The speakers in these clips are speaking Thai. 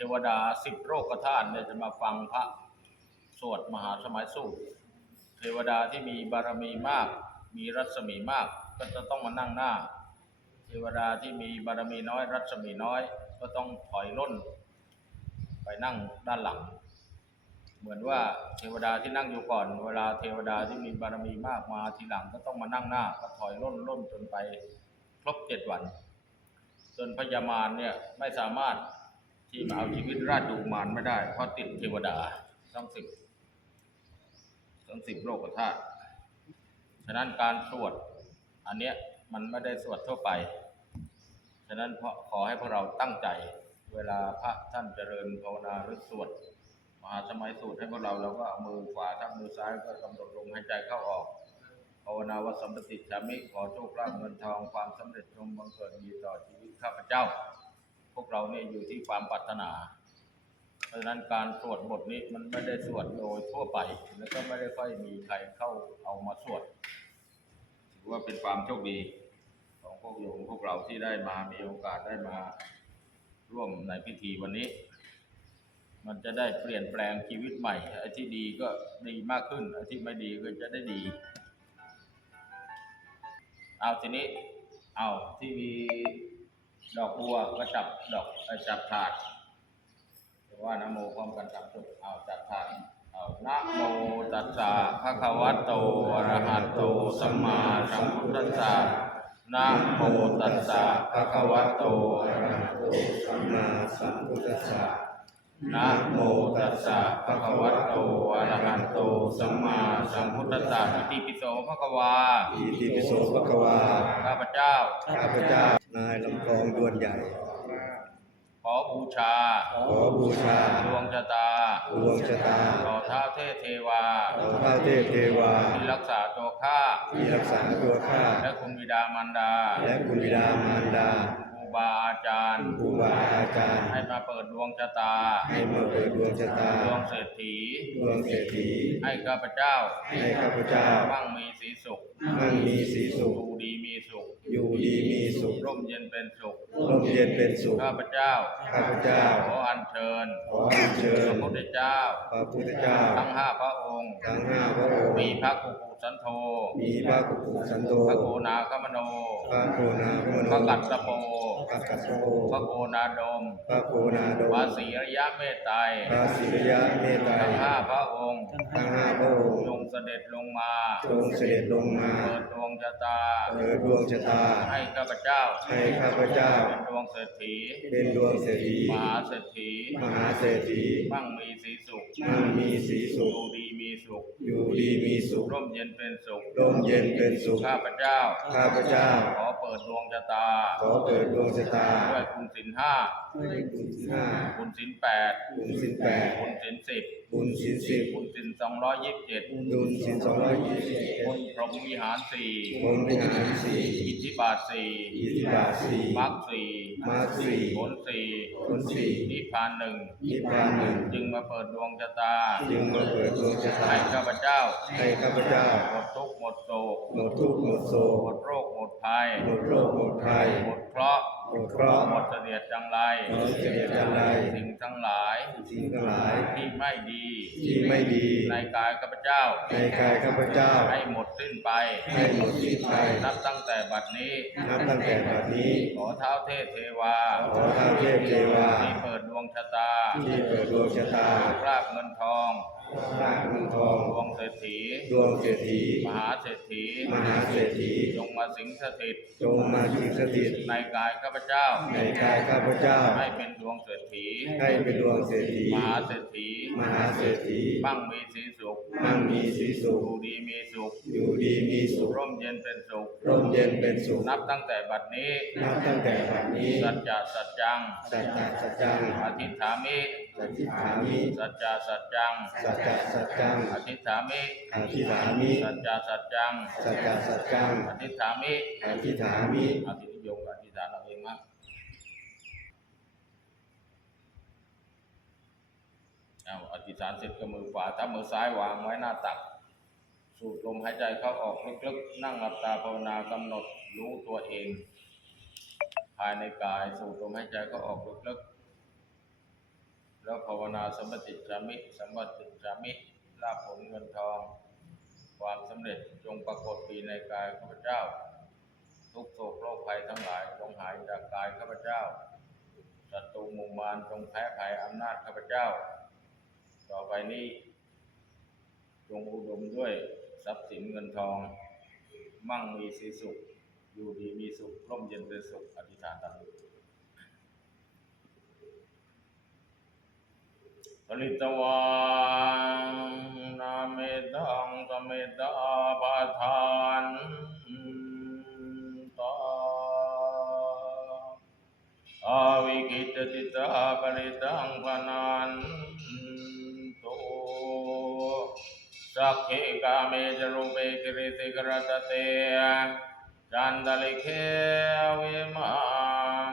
ทวดาสิบโรคธาตุเนี่ยจะมาฟังพระสวดมหาสมัยสูตร เทวดาที่มีบารมีมาก มีรัศมีมาก ก็จะต้องมานั่งหน้า เทวดาที่มีบารมีน้อย รัศมีน้อย ก็ต้องถอยร่น ไปนั่งด้านหลัง เหมือนว่าเทวดาที่นั่งอยู่ก่อน เวลาเทวดาที่มีบารมีมากมาทีหลังก็ต้องมานั่งหน้า ก็ถอยร่นร่นจนไปครบเจ็ดวัน จนพญามารเนี่ยไม่สามารถ ที่มาเอาชีวิตราชดูมารไม่ได้ เพราะติดเทวดาต้องสิบต้องสิบโลกธาตุฉะนั้นการสวด อันเนี้ยมันไม่ได้สวดทั่วไป ฉะนั้นขอให้พวกเราตั้งใจ เวลาพระท่านเจริญภาวนาหรือสวดมหาสมัยสูตรให้พวกเราเราก็เอามือขวาทับมือซ้ายก็กำหนดลมหายใจเข้าออกภาวนาว่าสัมปติชามิขอโชคลาภเงินทองความสำเร็จจงบังเกิดมีต่อชีวิตข้าพเจ้า พวกเราเนี่ยอยู่ที่ความปรารถนา เพราะฉะนั้นการสวดบทนี้มันไม่ได้สวดโดยทั่วไป แล้วก็ไม่ได้ค่อยมีใครเข้าเอามาสวดถือว่าเป็นความโชคดีของพวกโยมพวกเราที่ได้มามีโอกาสได้มาร่วมในพิธีวันนี้ มันจะได้เปลี่ยนแปลงชีวิตใหม่ไอ้ที่ดีก็ดีมากขึ้นไอ้ที่ไม่ดีก็จะได้ดี เอาทีนี้เอาที่มี ดอกบัวก็จับดอกเอ่อจับถาดแต่ว่านโมพร้อมกันสามจบเอาจับถาดเอานะโมตัสสะภะคะวะโตอะระหะโตสัมมาสัมพุทธัสสะนะโมตัสสะภะคะวะโตอะระหะโตสัมมาสัมพุทธัสสะ นะโมตัสสะภะคะวะโตอะระหะโตสัมมาสัมพุทธัสสะอิติปิโสภะคะวาอิติปิโสภะคะวาข้าพเจ้าข้าพเจ้านายลำกองดวนใหญ่ ขอบูชา ขอบูชาดวงชะตาดวงชะตาต่อท้าวเทพเทวาต่อพระเทพเทวา ที่รักษาตัวข้าที่รักษาตัวข้าและคุณบิดามารดา และคุณบิดามารดาครู บาอาจารย์ ครูบาอาจารย์ ให้มาเปิดดวงชะตา ให้มาเปิดดวงชะตา ดวงเศรษฐี ดวงเศรษฐี ให้ข้าพเจ้า ให้ข้าพเจ้ามั่งมีสีสุข มั่งมีสีสุขดูดีมีสุข อยู่ดีมีสุข ร่มเย็นเป็นสุข ร่มเย็นเป็นสุข ข้าพเจ้า ข้าพเจ้า ขออัญเชิญ ขออัญเชิพญระพุทธเจ้า พระพุทธเจ้า ทั้งห้าพระองค์ ทั้งห้าพระองค์ มีพระกุกุสันโธ มีพระกุกุสันโตพระโกนาคมโน พระโกนาคมโน พระกัสสโปพระกัสสโปพระโกนาดม พระโกนาโดพระศรีอริยะเมตไตรพระศิริยะเมตไตรทั้งห้าพระองค์ทั้งห้าพระองค์จงเสด็จลงมาจงเสด็จลงมาเปิดดวงชะตาเปิดดวงชะตา ให้ข้าพเจ้า ให้ข้าพเจ้า เป็นดวงเศรษฐี เป็นดวงเศรษฐี มหาเศรษฐี มหาเศรษฐี มั่งมีสีสุข มั่งมีสีสุดูขดีมีสุข อยู่ดีมีสุข ร่มเย็นเป็นสุข ร่มเย็นเป็นสุข ข้าพเจ้า ข้าพเจ้า ขอเปิดดวงชะตา ขอเปิดดวงชะตาด้วยคุณสินห้าด้วยบุญสินห้าคุณสินแปดบุญสินแปดคุณสินสิบบุญสินสิบคุณสินสองร้อยยี่สิบเจ็ดบุญสินสองร้อยยี่สิบเอ็ดคุณพรหมวิหารสี่บนวิหารสี่อิทธิบาทสี่อิทธิบาทสี่มรรคสี่มรรคสี่ผลสี่ผลสี่นิพพานหนึ่งนิพพานหนึ่งจึงมาเปิดดวงชะตา จึงมาเปิดดวงชะตาให้ข้าพเจ้าให้ข้าพเจ้าหมดทุกข์หมดโศกหมดทุกข์หมดโศหมกดโรคหมดภัยหมดโรคหมดภัยหมดเคราะห์ หมดเคราะห์หมดเสนียดจังไรหมดเสนียดจังไรสิ่งทั้งหลาย สิ่งทั้งหลายที่ไม่ดี ที่ไม่ดี ในกายข้าพเจ้า ในกายข้าพเจ้า ให้หมดสิ้นไป ให้หมดสิ้นไป นับตั้งแต่บัดนี้ นับตั้งแต่บัดนี้ ขอเท้าเทพเทวา ขอท้าวเทพเทวา ที่เปิดดวงชะตา ที่เปิดดวงชะตาลาบเงินทอง ลาภเงินทองดวงเศรษฐีดวงเศรษฐี มหาเศรษฐีมหาเศรษฐี จงมาสิงสถิต จงมาสิงสถิต ในกายข้าพเจ้า ในกายข้าพเจ้า ให้เป็นดวงเศรษฐี ให้เป็นดวงเศรษฐี มหาเศรษฐี มหาเศรษฐีมั่งมีสีสุข มั่งมีสีสุขดูดีมีสุข อยู่ดีมีสุข ร่มเย็นเป็นสุข ร่มเย็นเป็นสุข นับตั้งแต่บัดนี้ นับตั้งแต่บัดนี้ สัจจะสัจจัง สัจจะสัจจังอธิษฐามิ สัจจิฐามิสัจจะสัจจัง สัจจะสัจจังอธิษฐามิอธิษฐามิสัจจะสัจจังสัจจะสัจจังอธิษฐามิอธิษฐามิอธินิยมกับอธิษฐานเอาเองนะเอาอธิษฐานเสร็จก็มือขวาทับมือซ้ายวางไว้หน้าตัก สูดลมหายใจเข้าออกลึกๆนั่งหลับตาภาวนากำหนดรู้ตัวเอง ภายในกายสูดลมหายใจเข้าออกลึกๆ แล้วภาวนาสมปติจามิสมปติจามิลาภผลเงินทอง ความสำเร็จจงปรากฏปีในกายข้าพเจ้า ทุกโศกโรคภัยทั้งหลายจงหายจากกายข้าพเจ้าศัตรูมุมมารจงแพ้ภัยอำนาจข้าพเจ้า ต่อไปนี้ จงอุดมด้วยทรัพย์สินเงินทอง มั่งมีสีสุข อยู่ดีมีสุขร่มเย็นเป็นสุขอธิษฐานตามนี้ผ ลิตวังนาเมตังสเมตาปาทานตาอาวิกิตติตาปริตังพนันโตสักเขกาเมจรูเปกิริติกรตเตจันตลิเควิมัง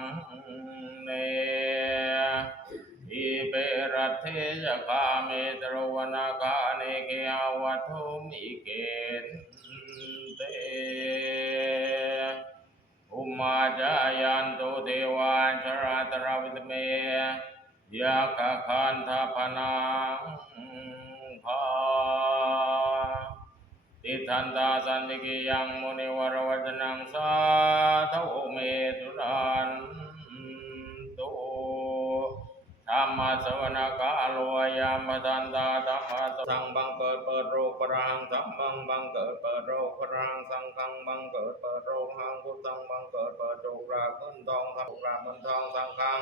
รัตเทจคาเมตรวนาคาเนเกอวัตุมิเกนเตอุมาจายันตุเทวาชราตราวิตเมยาคาคันทพนังภาติทันตาสันติกิยังมุนิวรวัจนังสาธุเมตุรัน รรมสวนกาโลยามทันตาธรรมะสังบังเกิดเปิดโรคปรังสัมบังบังเกิดเปิดโรคปรังสังฆังบังเกิดเปิดโรคหังพุทธังบังเกิดเปิดโจกราเงินทองทองราเงินทองสังฆัง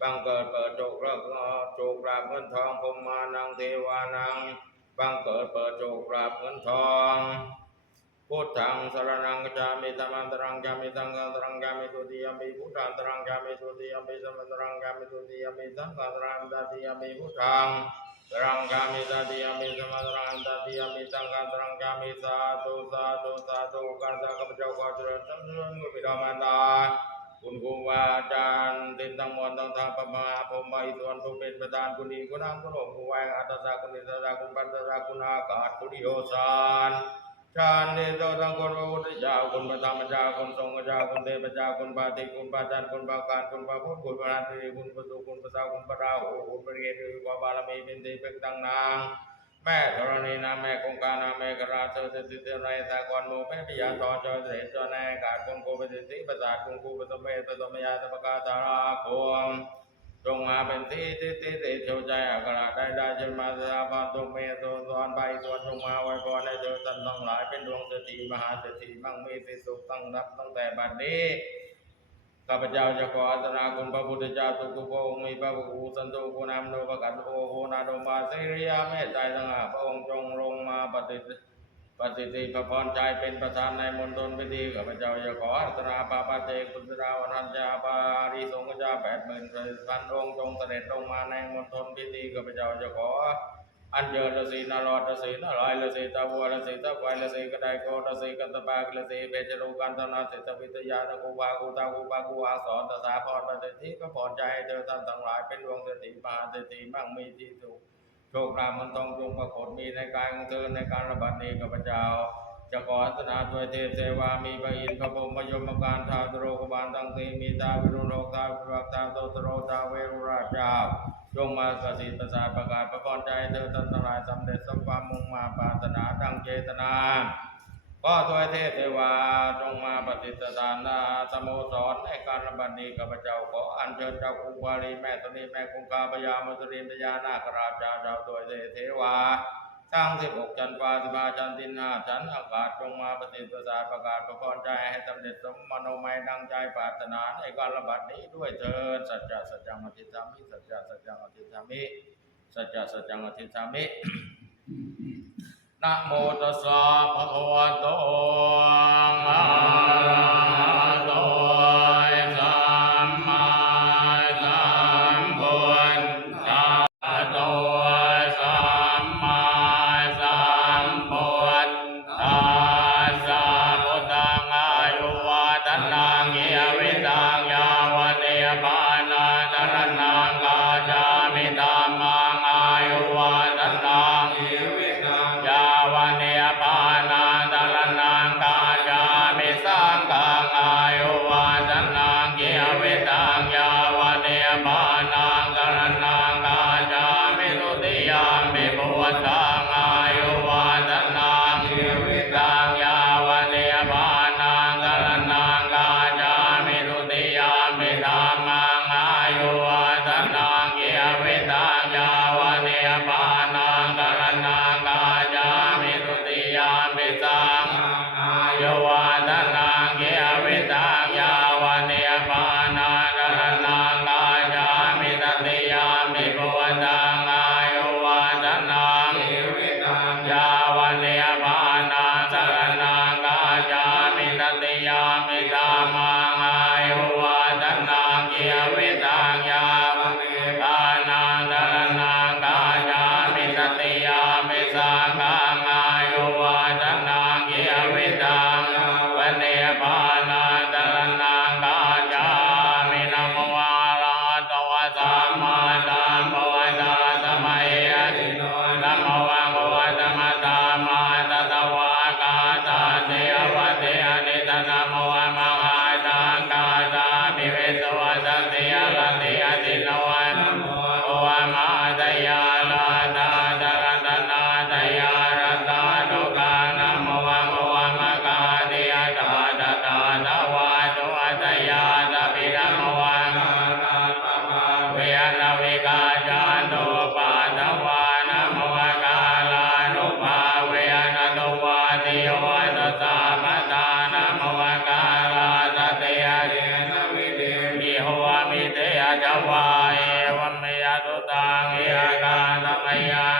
บังเกิดเปิดโจกราโจกราบเงินทองพมานังเทวานังบังเกิดเปิดโจกราบเงินทอง พุทธังสรนังกัจจามิธัมมังตรังกัจจามิสังฆังตรังกัจจามิตุติยมปิพุทธังตรังกัจจามิตุติยมปิสัมมังตรังกัจ จามิตุติยมปิสังฆังตรังกัจจารเดามันดาคุณครูบาอาจารย์ตินทั้งมวลทั้งทางปมาผมมาอิสวนผู้เป็นประธานคุณดีคุณนำคุณหลวงผู้ไว้อัตตาคุณนิสตาคุณปัญตาคุณอากาศคุณดิโยสานชาญเดชทั้งคนพระพุทธเจ้าคุณพระธรรมเจ้าคุณทรงฆ์เจ้าคุณเทพเจ้าคุณปาติคุณปาจันคุณปาการคุณปาพุทธคุณพระราตรีคุณประตูคุณพระสาวคุณพระราหูคุณพระเกศคุณพระบารมีเป็นตีเป็นตังนางแม่ธรณีนาแม่คงคานาแม่กราเสสติเตไรตากรโมแม่ปิยาทอจอยเสจแนกาดคุณโกปติสิประสาทคุณกูปสมเมตสมยาตปกาตาราโคม จงมาเป็นที่ที่ที่ที่เทวใจอักระได้ได้จนมาสาพานตุเมโซสอนไปส่วนจงมาไว้พรในเธอท่านทั้งหลายเป็นดวงเศรษฐีมหาเศรษฐีมั่งมีสิสุขตั้งนับตั้งแต่บัดนี้ข้าพเจ้าจะขออาสนาคุณพระพุทธเจ้าทุกทุกพระองค์มีพระภูสันตุคุณามโนปกัตโอโหนาโดมาสิริยาเมตใจทั้งหาพระองค์จงลงมาปฏิ ปฏิทิพระพรใจเป็นประธานในมณฑลพิธีข้าพเจ้าจะขออาสนาปาปาเจกุศลาวรัญญาปาริสงฆ์เจ้าแปดหมื่นพันองค์จงเสด็จลงมาในมณฑลพิธีข้าพเจ้าจะขออันเจริญฤาษีนารอดฤาษีนารายฤาษีตาวัวฤาษีตาควายฤาษีกระไดโกฤาษีกันตะปากฤาษีเบจรูกันตนาสิตวิทยาตะกูบากูตากูบากูอาสอนตสาพรปฏิทิพระพรใจให้เธอท่านทั้งหลายเป็นดวงเศรษฐีมหาเศรษฐีมั่งมีที่สุข โชคลาภมันต้องจงปรากฏมีในกายของเธอในการระบาดนี้กับพเจ้าจะขออาสนาตัวเทพเทวามีพระอินทร์พระพรหมยมการทาตโรกบาลตั้งสีมีตาวิรุณโลกตาวิวักตาโตตโรตาเวรุราชาจงมาสถิตประสาทประกาศประกรใจเธอตั้งหลายสำเร็จสมความมุ่งมาปรารถนาดังเจตนา ก็ทวยเทพเทวาจงมาปฏิสถานาสโมสรในการระบัดนี้ข้าพเจ้าขออัญเชิญเจ้าคุวารีแม่ตนีแม่คงคาพยามุสลิมพยานาคราชาเจ้าทวยเทพเทวาทั้งสิบหกจันทร์ฟ้าสิบห้าจันทินห้าชั้นอากาศจงมาปฏิประสาทประกาศประกรใจให้สำเร็จสมมโนมัยดังใจปรารถนาในการระบัดนี้ด้วยเถิดสัจจะสัจจังอธิษฐามิสัจจะสัจจังอธิษฐามิสัจจะสัจจังอธิษฐามิ นะโมตัสสะภะคะวะโตอะระหะางเอกานามยา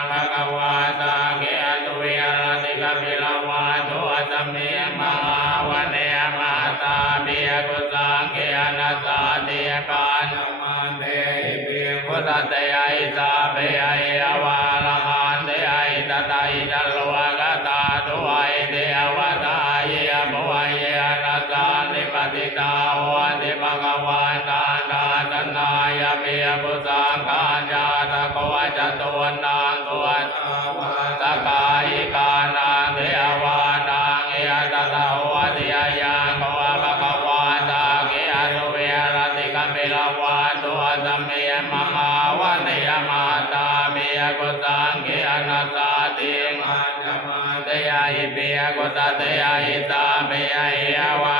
เปียกุตตะเตยหิตาเมยเอวา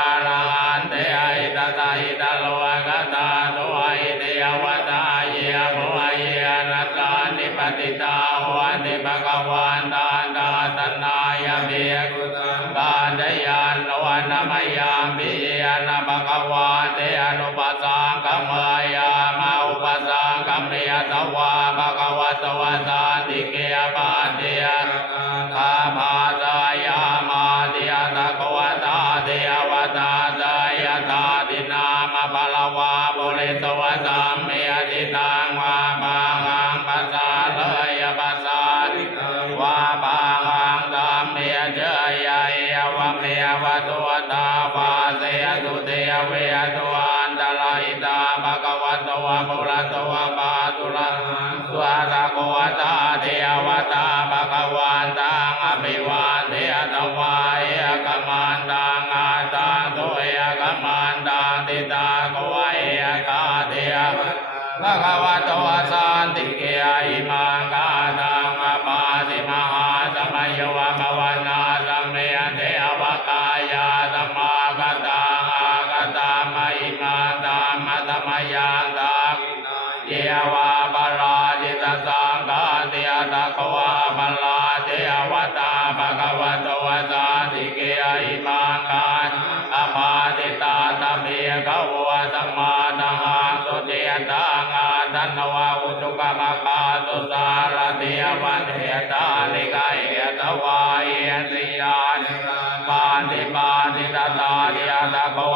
ภะวันตวะโมรัตวะบาตุระสุอาตะโกวะตาเทวตาภะคะวะ ယဝတယတာလေကယတဝါယသိယာပါတိပါတိတတာယတဘဝ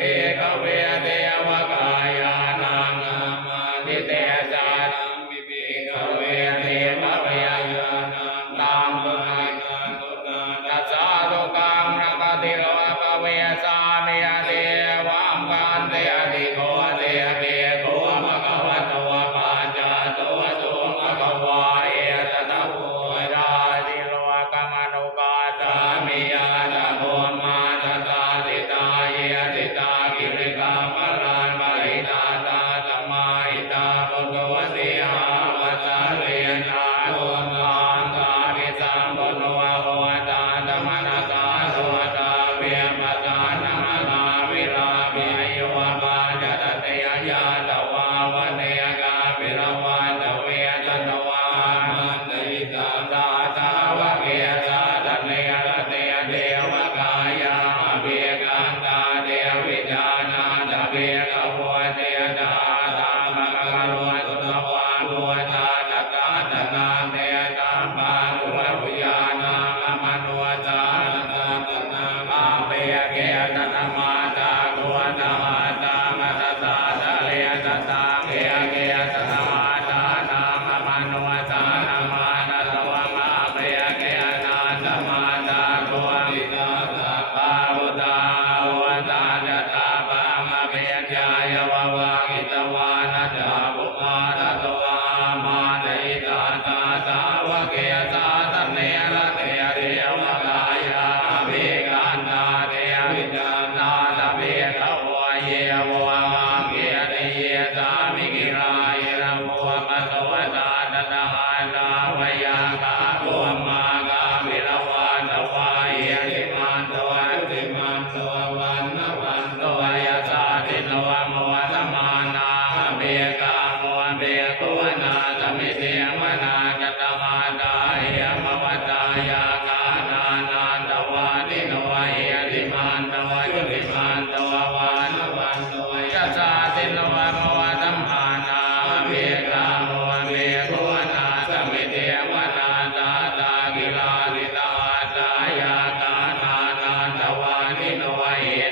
เอกเว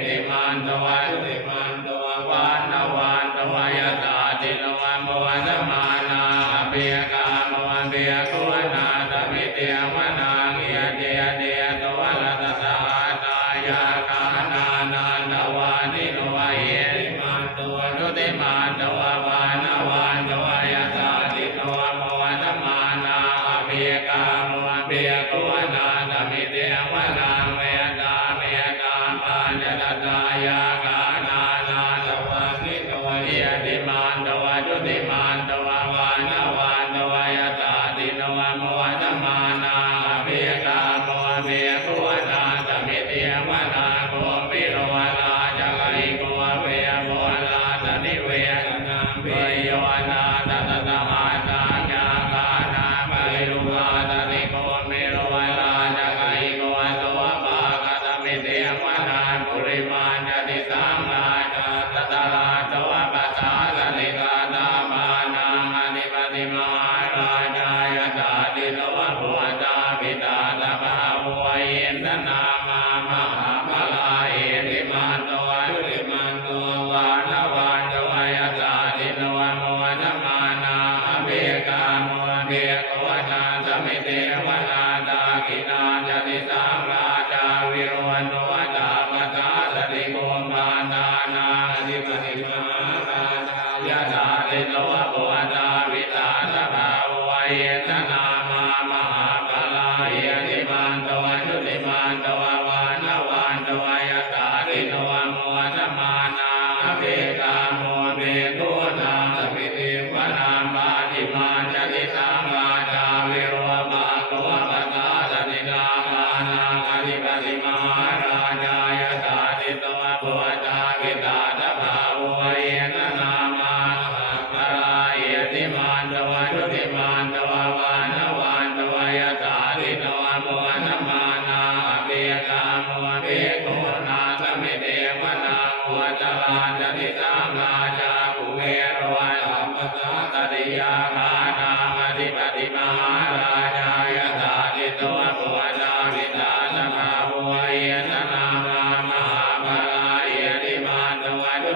ติมันตวันติมันตวันวานวา มังตวันทุติมังตวัน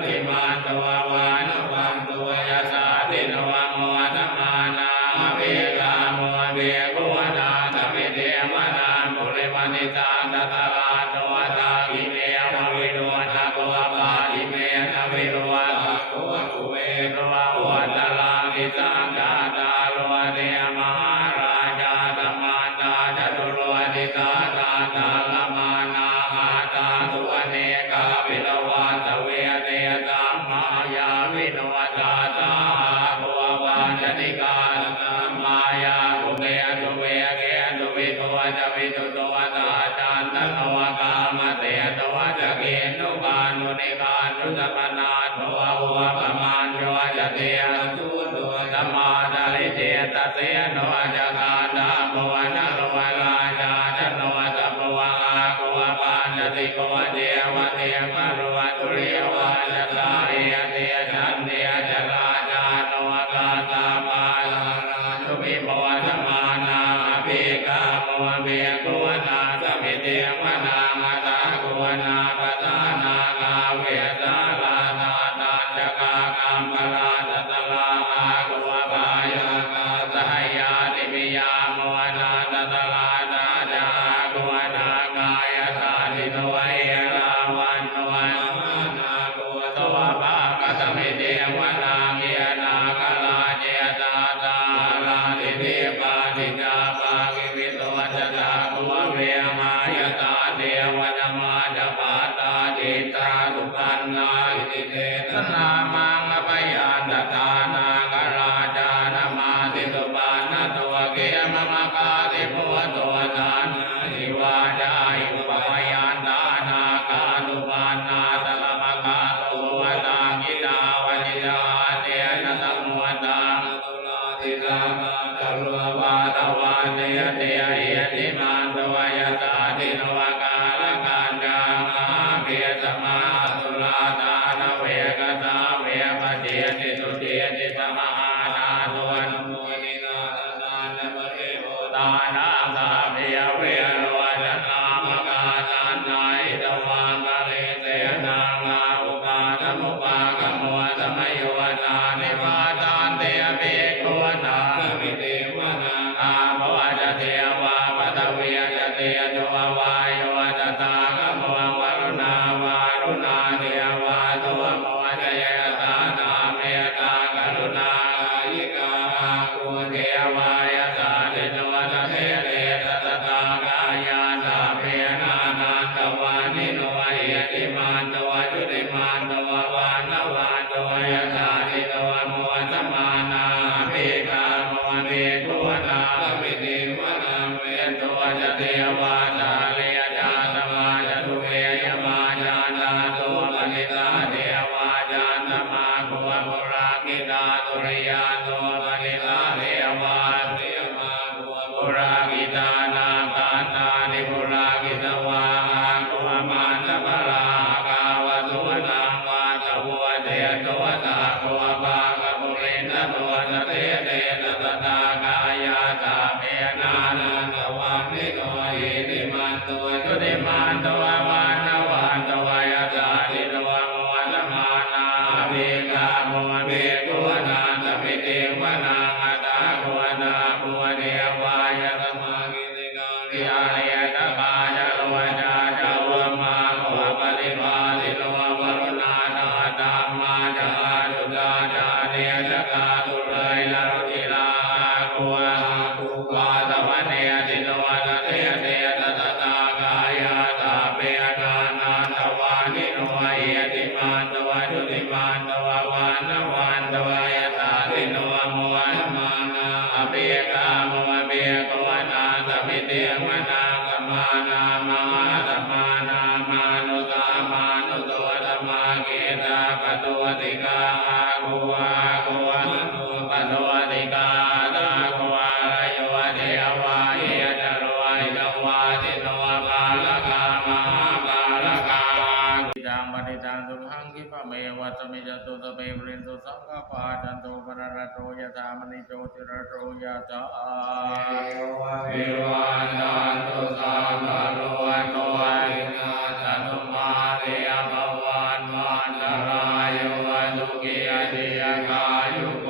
วิมาตวาว တသေယနောအကြကာ เทวนามาจมาตาจิตาสุปันนาอิติเตสนามังานตวายุติมานตว Bye.